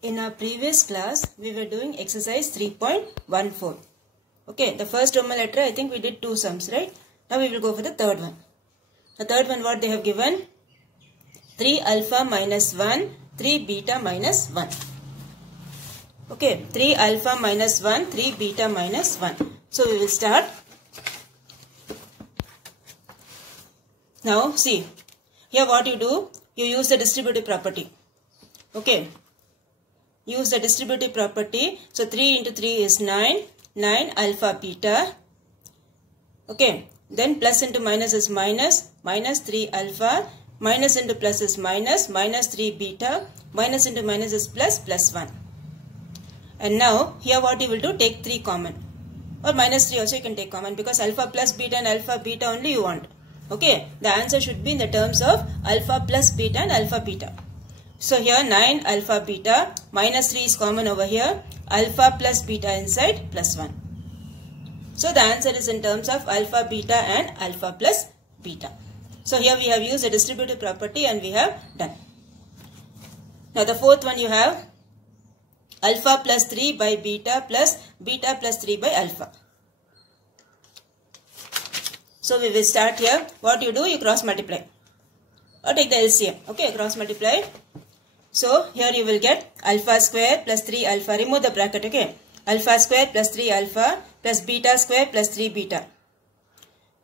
In our previous class, we were doing exercise 3.14. Okay, the first Roman letter, I think we did 2 sums, right? Now we will go for the third one. The third one, what they have given? 3 alpha minus 1, 3 beta minus 1. Okay, 3 alpha minus 1, 3 beta minus 1. So we will start. Now see, here what you do, you use the distributive property. Okay, use the distributive property. So 3 into 3 is 9, 9 alpha beta. Okay, then plus into minus is minus, minus 3 alpha, minus into plus is minus, minus 3 beta, minus into minus is plus, plus 1. And now here what you will do, take 3 common, or minus 3 also you can take common, because alpha plus beta and alpha beta only you want. Okay, the answer should be in the terms of alpha plus beta and alpha beta. So here 9 alpha beta, minus 3 is common over here, alpha plus beta inside, plus 1. So the answer is in terms of alpha beta and alpha plus beta. So here we have used the distributive property and we have done. Now the fourth one you have alpha plus 3 by beta plus 3 by alpha. So we will start here. What you do, you cross multiply or take the LCM. Okay, cross multiply. So here you will get alpha square plus 3 alpha. Remove the bracket. Okay, alpha square plus 3 alpha plus beta square plus 3 beta.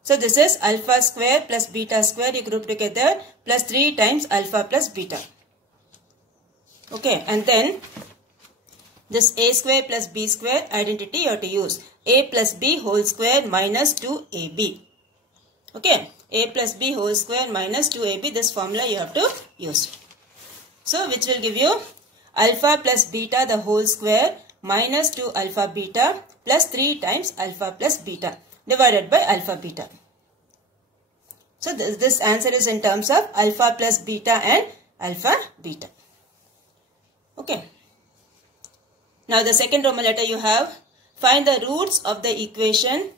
So this is alpha square plus beta square, you group together, plus 3 times alpha plus beta. Okay, and then this a square plus b square identity you have to use. A plus b whole square minus 2ab. Okay, a plus b whole square minus 2ab, this formula you have to use. So which will give you alpha plus beta the whole square minus 2 alpha beta plus 3 times alpha plus beta divided by alpha beta. So this answer is in terms of alpha plus beta and alpha beta. Okay. Now the second Roman letter you have, find the roots of the equation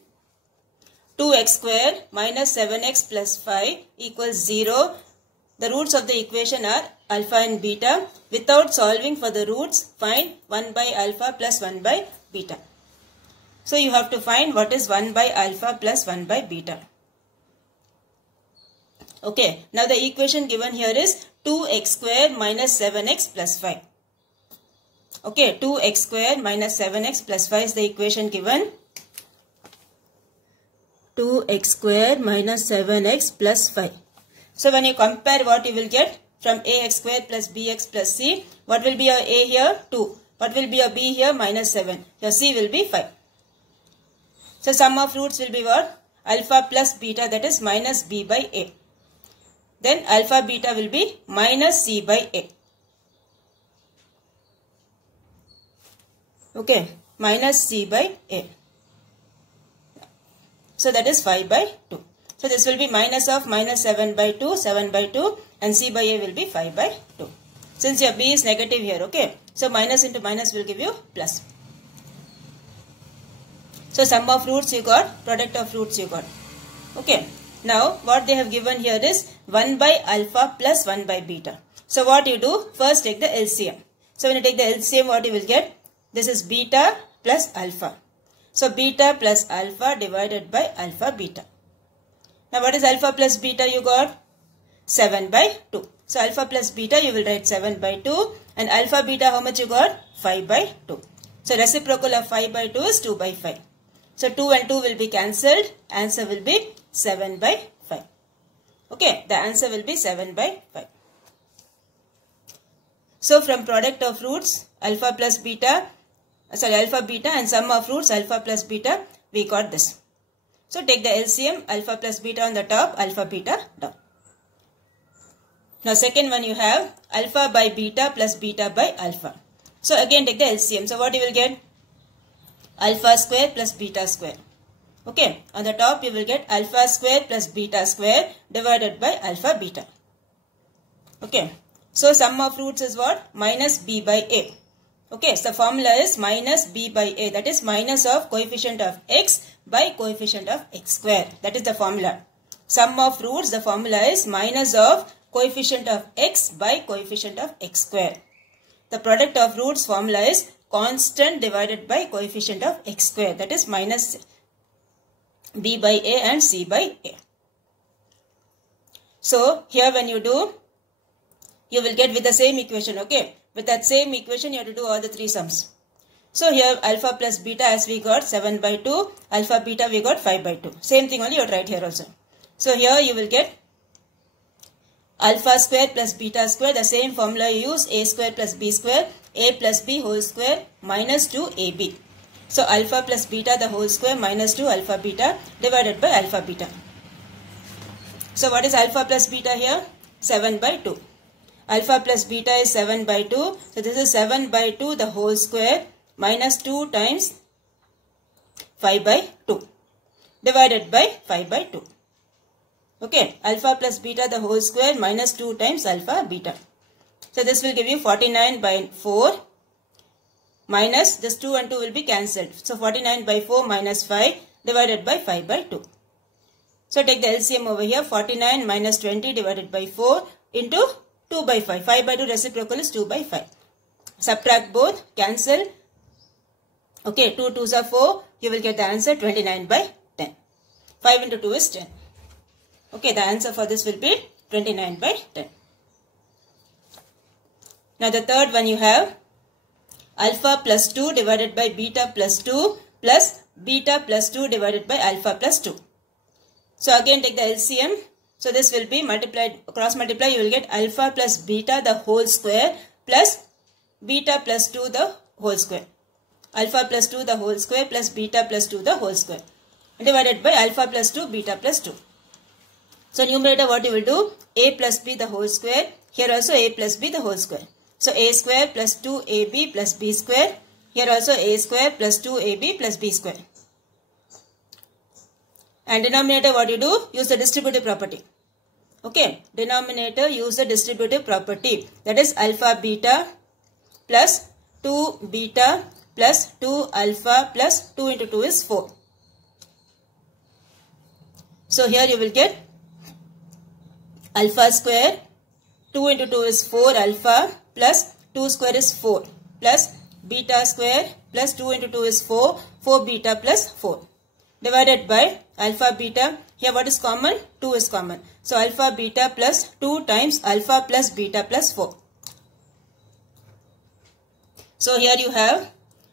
2x square minus 7x plus 5 equals 0. The roots of the equation are alpha and beta. Without solving for the roots, find 1 by alpha plus 1 by beta. So you have to find what is 1 by alpha plus 1 by beta. Okay, now the equation given here is 2x square minus 7x plus 5. Okay, 2x square minus 7x plus 5 is the equation given. 2x square minus 7x plus 5. So when you compare, what you will get from ax square plus bx plus c, what will be your a here? 2. What will be your b here? Minus 7. Your c will be 5. So sum of roots will be what? Alpha plus beta, that is minus b by a. Then alpha beta will be minus c by a. Okay, minus c by a. So that is 5 by 2. So this will be minus of minus 7 by 2, 7 by 2, and c by a will be 5 by 2. Since your b is negative here, okay. So minus into minus will give you plus. So sum of roots you got, product of roots you got. Okay. Now what they have given here is 1 by alpha plus 1 by beta. So what you do, first take the LCM. So when you take the LCM, what you will get? This is beta plus alpha. So beta plus alpha divided by alpha beta. Now what is alpha plus beta you got? 7 by 2. So alpha plus beta you will write 7 by 2, and alpha beta how much you got? 5 by 2. So reciprocal of 5 by 2 is 2 by 5. So 2 and 2 will be cancelled. Answer will be 7 by 5. Okay, the answer will be 7 by 5. So from product of roots alpha plus beta, alpha beta and sum of roots alpha plus beta, we got this. So take the LCM, alpha plus beta on the top, alpha beta down. Now second one you have alpha by beta plus beta by alpha. So again take the LCM. So what you will get? Alpha square plus beta square. Okay, on the top you will get alpha square plus beta square divided by alpha beta. Okay, so sum of roots is what? Minus b by a. Okay, so the formula is minus b by a, that is minus of coefficient of x by coefficient of x square. That is the formula. Sum of roots, the formula is minus of coefficient of x by coefficient of x square. the product of roots formula is constant divided by coefficient of x square, that is minus b by a and c by a. So here when you do, you will get with the same equation, okay. With that same equation you have to do all the three sums. So here alpha plus beta as we got 7 by 2, alpha beta we got 5 by 2. Same thing only you have to write here also. So here you will get alpha square plus beta square, the same formula you use, a square plus b square, a plus b whole square minus 2ab. So alpha plus beta the whole square minus 2 alpha beta divided by alpha beta. So what is alpha plus beta here? 7 by 2. Alpha plus beta is 7 by 2. So this is 7 by 2 the whole square minus 2 times 5 by 2 divided by 5 by 2. Okay, alpha plus beta the whole square minus 2 times alpha beta. So this will give you 49 by 4 minus this 2 and 2 will be cancelled. So 49 by 4 minus 5 divided by 5 by 2. So take the LCM over here, 49 minus 20 divided by 4 into 2 by 5. 5 by 2 reciprocal is 2 by 5. Subtract both, cancel. Okay, 2 2s are 4. You will get the answer 29 by 10. 5 into 2 is 10. Okay, the answer for this will be 29 by 10. Now the third one you have alpha plus 2 divided by beta plus 2 plus beta plus 2 divided by alpha plus 2. So again take the LCM. So this will be multiplied, cross multiply, you will get alpha plus beta the whole square plus beta plus 2 the whole square. Alpha plus 2 the whole square plus beta plus 2 the whole square divided by alpha plus 2 beta plus 2. So numerator what you will do? A plus b the whole square. Here also a plus b the whole square. So a square plus 2ab plus b square. Here also a square plus 2ab plus b square. And denominator what you do? Use the distributive property. Okay. Denominator use the distributive property. That is alpha beta plus 2 beta plus 2 alpha plus 2 into 2 is 4. So here you will get alpha square, 2 into 2 is 4 alpha plus 2 square is 4 plus beta square plus 2 into 2 is 4, 4 beta plus 4 divided by alpha beta. Here what is common? 2 is common. So alpha beta plus 2 times alpha plus beta plus 4. So here you have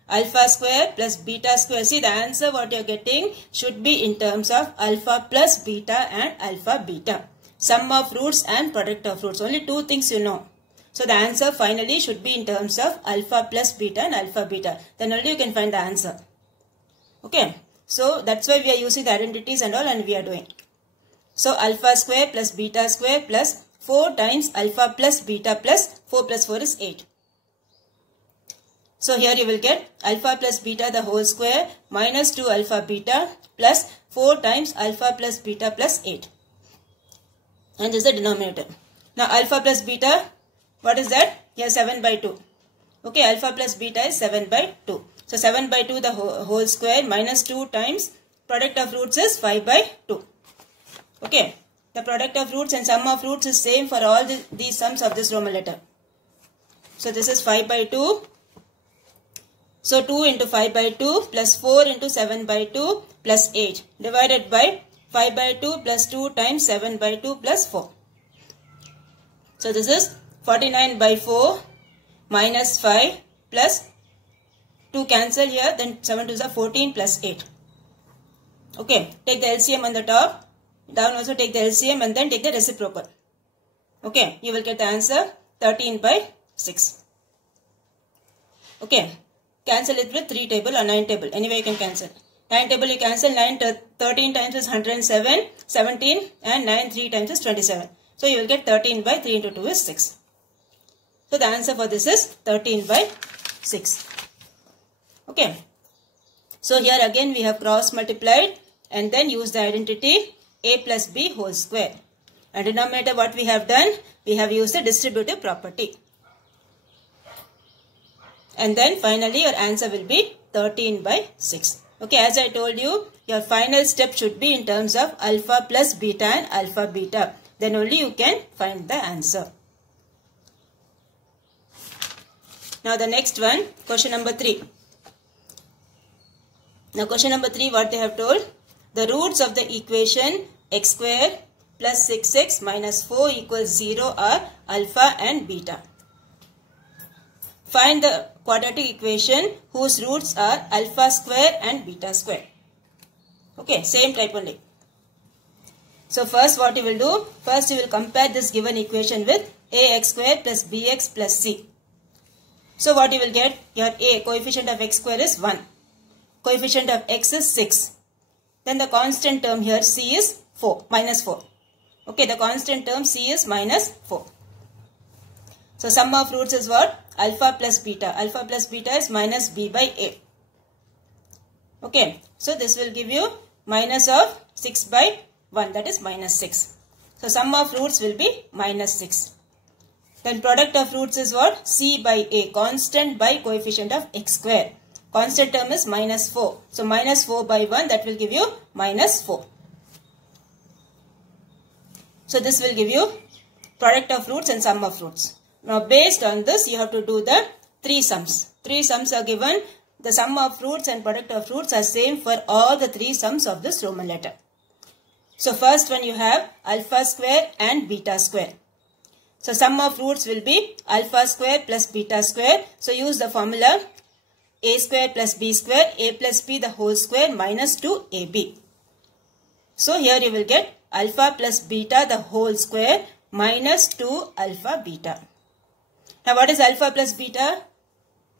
alpha square plus beta square. See the answer what you are getting should be in terms of alpha plus beta and alpha beta. Sum of roots and product of roots. Only two things you know. So the answer finally should be in terms of alpha plus beta and alpha beta. Then only you can find the answer. Okay. So that's why we are using the identities and all and we are doing. So alpha square plus beta square plus 4 times alpha plus beta plus 4 plus 4 is 8. So here you will get alpha plus beta the whole square minus 2 alpha beta plus 4 times alpha plus beta plus 8. And this is the denominator. Now alpha plus beta, what is that? Here 7 by 2. Okay, alpha plus beta is 7 by 2. So 7 by 2 the whole square minus 2 times product of roots is 5 by 2. Okay, the product of roots and sum of roots is same for all these sums of this Roman letter. So this is 5 by 2. So 2 into 5 by 2 plus 4 into 7 by 2 plus 8 divided by 5 by 2 plus 2 times 7 by 2 plus 4. So this is 49 by 4 minus 5 plus 2 cancel here, then 7 2s are 14 plus 8. Okay, take the LCM on the top, down also take the LCM and then take the reciprocal. Okay, you will get the answer 13 by 6. Okay, cancel it with 3 table or 9 table, anyway you can cancel. 9 table you cancel, 13 times is 107, 17 and 9 3 times is 27. So you will get 13 by 3 into 2 is 6. So the answer for this is 13 by 6. Okay. So here again we have cross multiplied and then use the identity a plus b whole square. And denominator what we have done? We have used the distributive property. And then finally your answer will be 13 by 6. Okay, as I told you, your final step should be in terms of alpha plus beta and alpha beta. Then only you can find the answer. Now the next one, question number 3. Now question number 3, what they have told? The roots of the equation x square plus 6x minus 4 equals 0 are alpha and beta. Find the quadratic equation whose roots are alpha square and beta square. Okay, same type only. So first what you will do? First you will compare this given equation with ax square plus bx plus c. So what you will get? Your a, coefficient of x square is 1. Coefficient of x is 6. Then the constant term here c is 4, minus 4. Okay, the constant term c is minus 4. So sum of roots is what? Alpha plus beta. Alpha plus beta is minus b by a. Okay, so this will give you minus of 6 by 1, that is minus 6. So sum of roots will be minus 6. Then product of roots is what? C by a, constant by coefficient of x square. Constant term is minus 4. So minus 4 by 1, that will give you minus 4. So this will give you product of roots and sum of roots. Now based on this, you have to do the 3 sums. 3 sums are given. The sum of roots and product of roots are same for all the 3 sums of this Roman letter. So first one you have alpha square and beta square. So sum of roots will be alpha square plus beta square. So use the formula a square plus b square, a plus b the whole square minus 2ab. So here you will get alpha plus beta the whole square minus 2 alpha beta. Now what is alpha plus beta?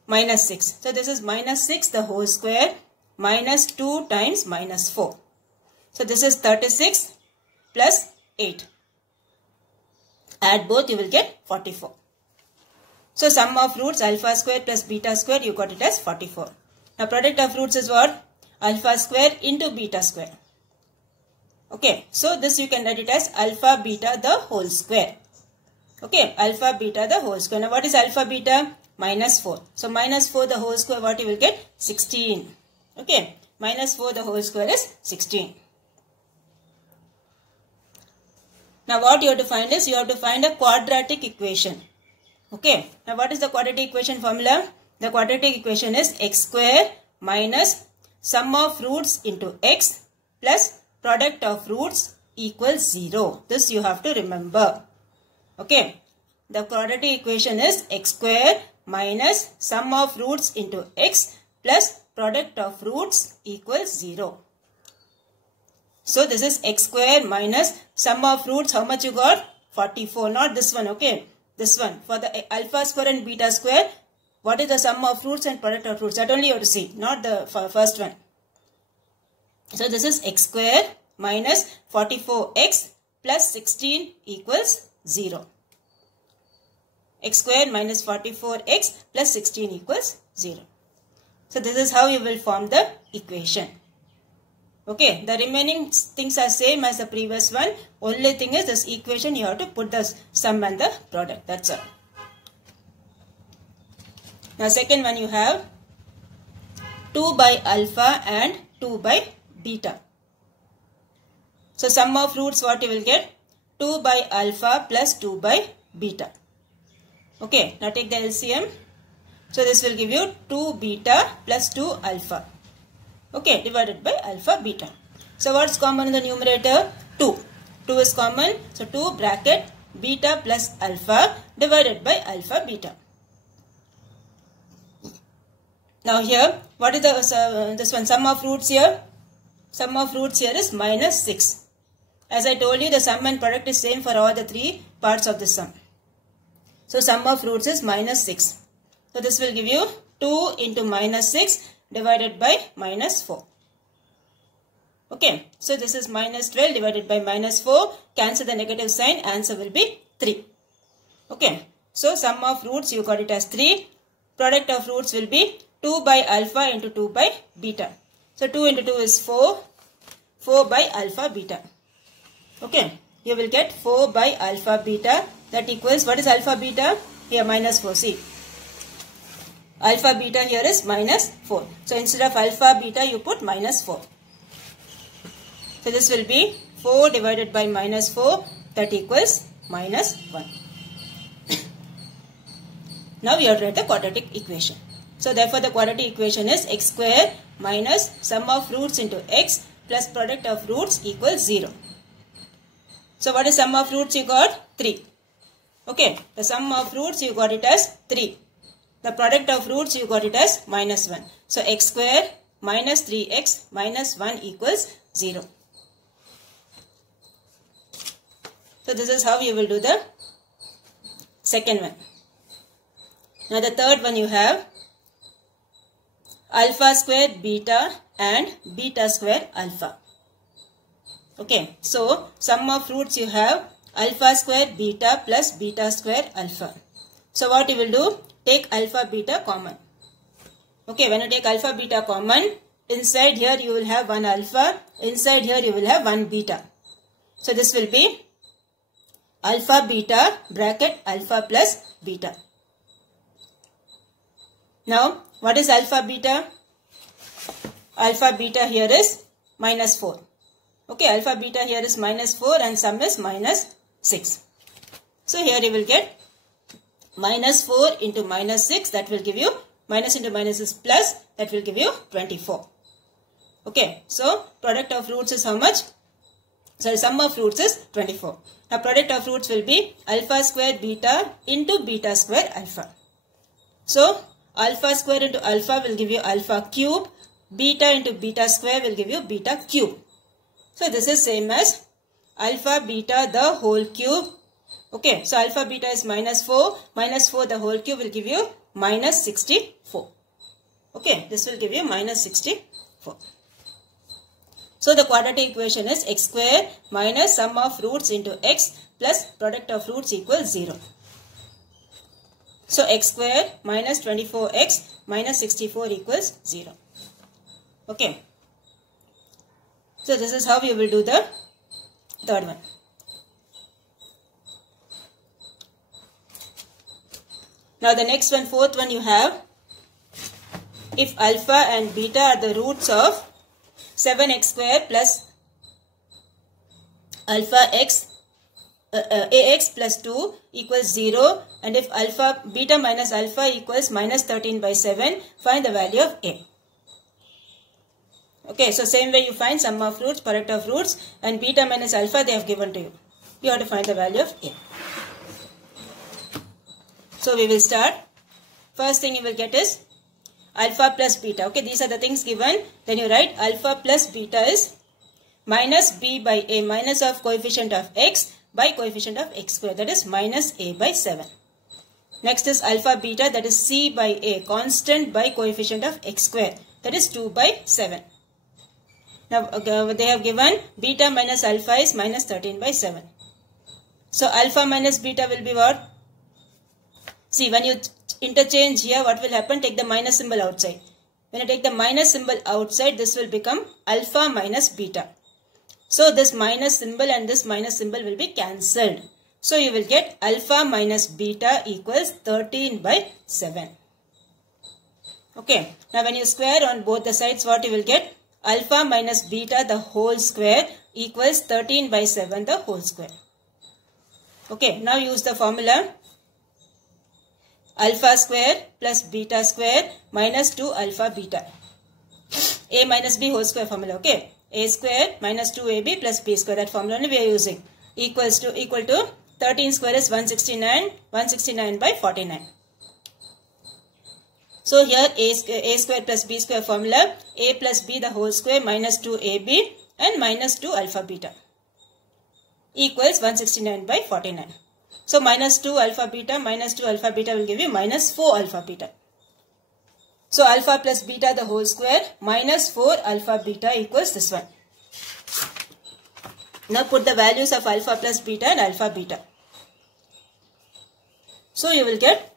Minus 6. So this is minus 6 the whole square minus 2 times minus 4. So this is 36 plus 8. Add both, you will get 44. So sum of roots alpha square plus beta square, you got it as 44. Now product of roots is what? Alpha square into beta square. Okay, so this you can write it as alpha beta the whole square. Okay, alpha beta the whole square. Now what is alpha beta? Minus 4. So minus 4 the whole square, what you will get? 16. Okay, minus 4 the whole square is 16. Now what you have to find is, you have to find a quadratic equation. Okay, now what is the quadratic equation formula? The quadratic equation is x square minus sum of roots into x plus product of roots equals 0. This you have to remember. Okay, the quadratic equation is x square minus sum of roots into x plus product of roots equals 0. So this is x square minus sum of roots. How much you got? 44. Not this one. Okay, this one. For the alpha square and beta square, what is the sum of roots and product of roots? That only you have to see, not the first one. So this is x square minus 44x plus 16 equals 0. X square minus 44x plus 16 equals 0. So this is how you will form the equation. Okay, the remaining things are same as the previous one. Only thing is this equation you have to put the sum and the product. That's all. Now second one you have 2 by alpha and 2 by beta. So sum of roots what you will get? 2 by alpha plus 2 by beta. Okay, now take the LCM. So this will give you 2 beta plus 2 alpha. Okay, divided by alpha beta. So what's common in the numerator? 2. 2 is common. So 2 bracket beta plus alpha divided by alpha beta. Now here, what is the this one? Sum of roots here? Sum of roots here is minus 6. As I told you, the sum and product is same for all the 3 parts of the sum. So sum of roots is minus 6. So this will give you 2 into minus 6 divided by minus 4. Okay, so this is minus 12 divided by minus 4. Cancel the negative sign. Answer will be 3. Okay, so sum of roots you got it as 3. Product of roots will be 2 by alpha into 2 by beta. So 2 into 2 is 4. 4 by alpha beta. Okay, you will get 4 by alpha beta. That equals, what is alpha beta? Here minus 4. See, alpha beta here is minus 4. So instead of alpha beta you put minus 4. So this will be 4 divided by minus 4. That equals minus 1. Now you have to write the quadratic equation. So therefore the quadratic equation is x square minus sum of roots into x plus product of roots equals 0. So what is sum of roots you got? 3. Okay, the sum of roots you got it as 3. The product of roots you got it as minus 1. So x square minus 3x minus 1 equals 0. So this is how you will do the second one. Now the third one you have alpha square beta and beta square alpha. Okay, so sum of roots you have alpha square beta plus beta square alpha. So what you will do? Take alpha beta common. Okay, when you take alpha beta common, inside here you will have one alpha, inside here you will have one beta. So this will be alpha beta bracket alpha plus beta. Now what is alpha beta? Alpha beta here is minus 4. Okay, alpha beta here is minus 4 and sum is minus 6. So here you will get minus 4 into minus 6, that will give you minus into minus is plus, that will give you 24. Okay, so product of roots is how much? Sorry, sum of roots is 24. Now product of roots will be alpha square beta into beta square alpha. So alpha square into alpha will give you alpha cube, beta into beta square will give you beta cube. So this is same as alpha beta the whole cube. Okay, so alpha beta is minus 4. Minus 4 the whole cube will give you minus 64. Okay, this will give you minus 64. So the quadratic equation is x square minus sum of roots into x plus product of roots equals 0. So x square minus 24x minus 64 equals 0. Okay. So this is how you will do the third one. Now the next one, fourth one you have, if alpha and beta are the roots of 7x square plus alpha x ax plus 2 equals 0, and if alpha beta minus alpha equals minus 13 by 7, find the value of a. Okay, so same way you find sum of roots, product of roots, and beta minus alpha they have given to you. You have to find the value of a. So we will start. First thing you will get is alpha plus beta. Okay, these are the things given. Then you write alpha plus beta is minus b by a, minus of coefficient of x by coefficient of x square, that is minus a by 7. Next is alpha beta, that is c by a, constant by coefficient of x square, that is 2 by 7. Now they have given beta minus alpha is minus 13 by 7. So alpha minus beta will be what? See, when you interchange here, what will happen? Take the minus symbol outside. When you take the minus symbol outside, this will become alpha minus beta. So this minus symbol and this minus symbol will be cancelled. So you will get alpha minus beta equals 13 by 7. Okay. Now when you square on both the sides, what you will get? Alpha minus beta the whole square equals 13 by 7 the whole square. Okay. Now use the formula. Alpha square plus beta square minus 2 alpha beta. A minus b whole square formula. Okay. A square minus 2ab plus b square. That formula only we are using. Equal to 13 square is 169. 169 by 49. So here a square plus b square formula. A plus b the whole square minus 2ab and minus 2 alpha beta equals 169 by 49. So minus 2 alpha beta will give you minus 4 alpha beta. So alpha plus beta the whole square minus 4 alpha beta equals this one. Now put the values of alpha plus beta and alpha beta. So you will get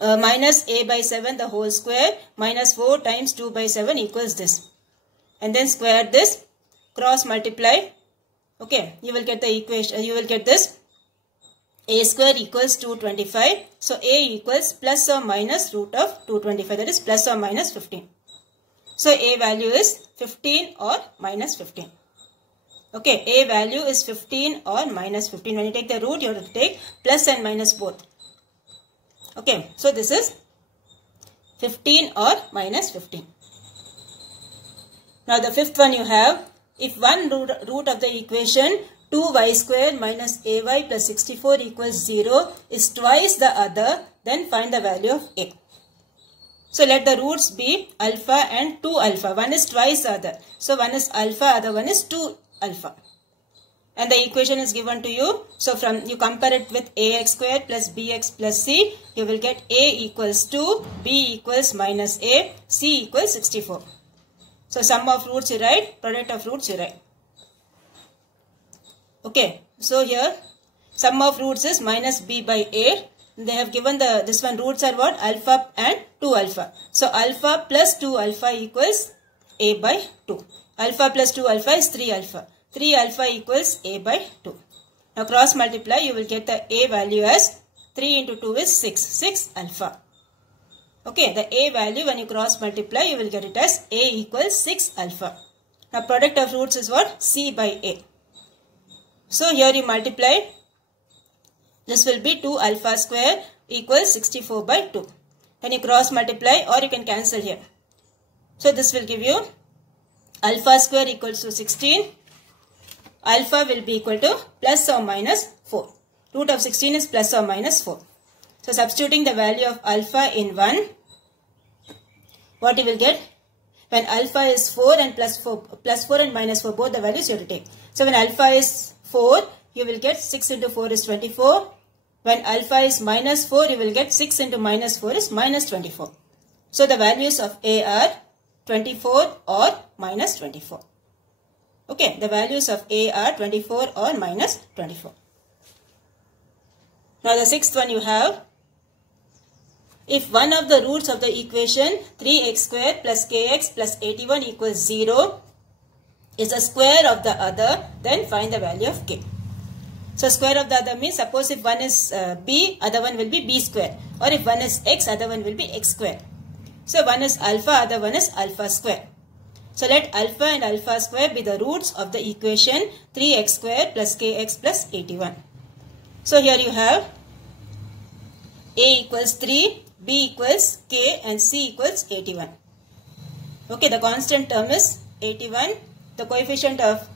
minus a by 7 the whole square minus 4 times 2 by 7 equals this. And then square this, cross multiply. Okay, you will get the equation, you will get this. A square equals 225. So a equals plus or minus root of 225, that is plus or minus 15. So a value is 15 or minus 15. Okay, a value is 15 or minus 15. When you take the root, you have to take plus and minus both. Okay, so this is 15 or minus 15. Now the fifth one you have, if one root of the equation 2y square minus ay plus 64 equals 0 is twice the other, then find the value of a. So let the roots be alpha and 2 alpha. One is twice the other. So one is alpha, other one is 2 alpha. And the equation is given to you. So from you compare it with ax square plus bx plus c, you will get a equals 2, b equals minus a, c equals 64. So sum of roots you write, product of roots you write. Okay, so here sum of roots is minus b by a. They have given this one roots are what? Alpha and 2 alpha. So alpha plus 2 alpha equals a by 2. Alpha plus 2 alpha is 3 alpha. 3 alpha equals a by 2. Now cross multiply, you will get the a value as 3 into 2 is 6. 6 alpha. Okay, the a value when you cross multiply, you will get it as a equals 6 alpha. Now product of roots is what? C by a. So here you multiply. This will be 2 alpha square equals 64 by 2. Then you cross multiply or you can cancel here. So this will give you alpha square equals to 16. Alpha will be equal to plus or minus 4. Root of 16 is plus or minus 4. So substituting the value of alpha in 1, what you will get? When alpha is 4 and plus 4 and minus 4, both the values you have to take. So when alpha is 4, you will get 6 into 4 is 24. When alpha is minus 4, you will get 6 into minus 4 is minus 24. So the values of a are 24 or minus 24. Okay, the values of a are 24 or minus 24. Now the sixth one you have, if one of the roots of the equation 3x square plus kx plus 81 equals 0 is the square of the other, then find the value of k. So square of the other means, suppose if one is b, other one will be b square. Or if one is x, other one will be x square. So one is alpha, other one is alpha square. So let alpha and alpha square be the roots of the equation 3x square plus kx plus 81. So here you have a equals 3, b equals k and c equals 81. Okay, the constant term is 81. The coefficient of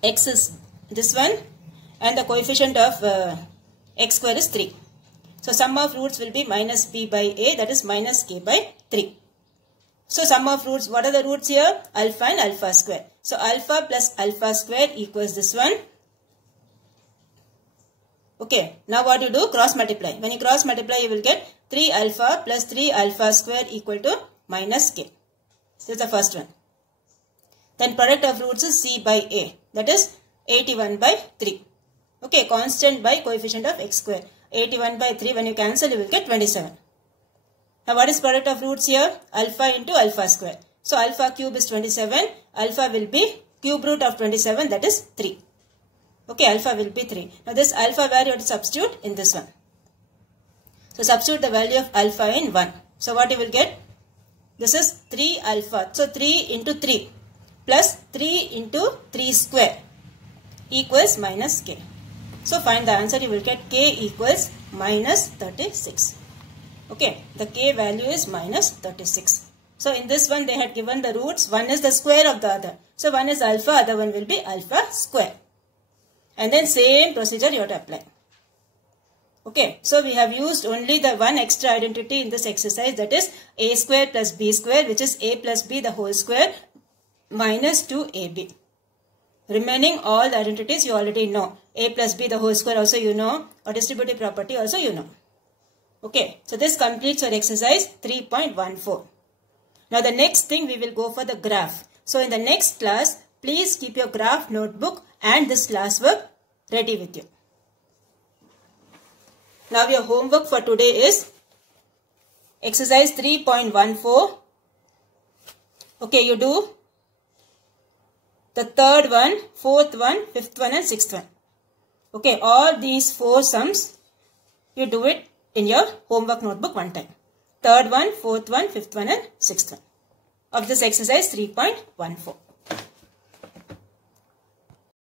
x is this one and the coefficient of x square is 3. So sum of roots will be minus b by a, that is minus k by 3. So sum of roots, what are the roots here? Alpha and alpha square. So alpha plus alpha square equals this one. Okay, now what you do? Cross multiply. When you cross multiply, you will get 3 alpha plus 3 alpha square equal to minus k. This is the first one. Then product of roots is c by a, that is 81 by 3. Okay, constant by coefficient of x square. 81 by 3, when you cancel, you will get 27. Now what is product of roots here? Alpha into alpha square. So alpha cube is 27. Alpha will be cube root of 27, that is 3. Okay, alpha will be 3. Now this alpha value you have to substitute in this one. So substitute the value of alpha in 1. So what you will get? This is 3 alpha. So 3 into 3 plus 3 into 3 square equals minus k. So find the answer. You will get k equals minus 36. Okay, the k value is minus 36. So in this one they had given the roots. One is the square of the other. So one is alpha, other one will be alpha square. And then same procedure you have to apply. Okay, so we have used only the one extra identity in this exercise, that is a square plus b square, which is a plus b the whole square minus 2ab. Remaining all the identities you already know. A plus b the whole square also you know, or distributive property also you know. Okay, so this completes your exercise 3.14. Now the next thing we will go for the graph. So in the next class, please keep your graph notebook and this classwork ready with you. Now your homework for today is exercise 3.14. Okay, you do the third one, fourth one, fifth one and sixth one. Okay, all these 4 sums, you do it in your homework notebook one time. Third one, fourth one, fifth one and sixth one of this exercise 3.14.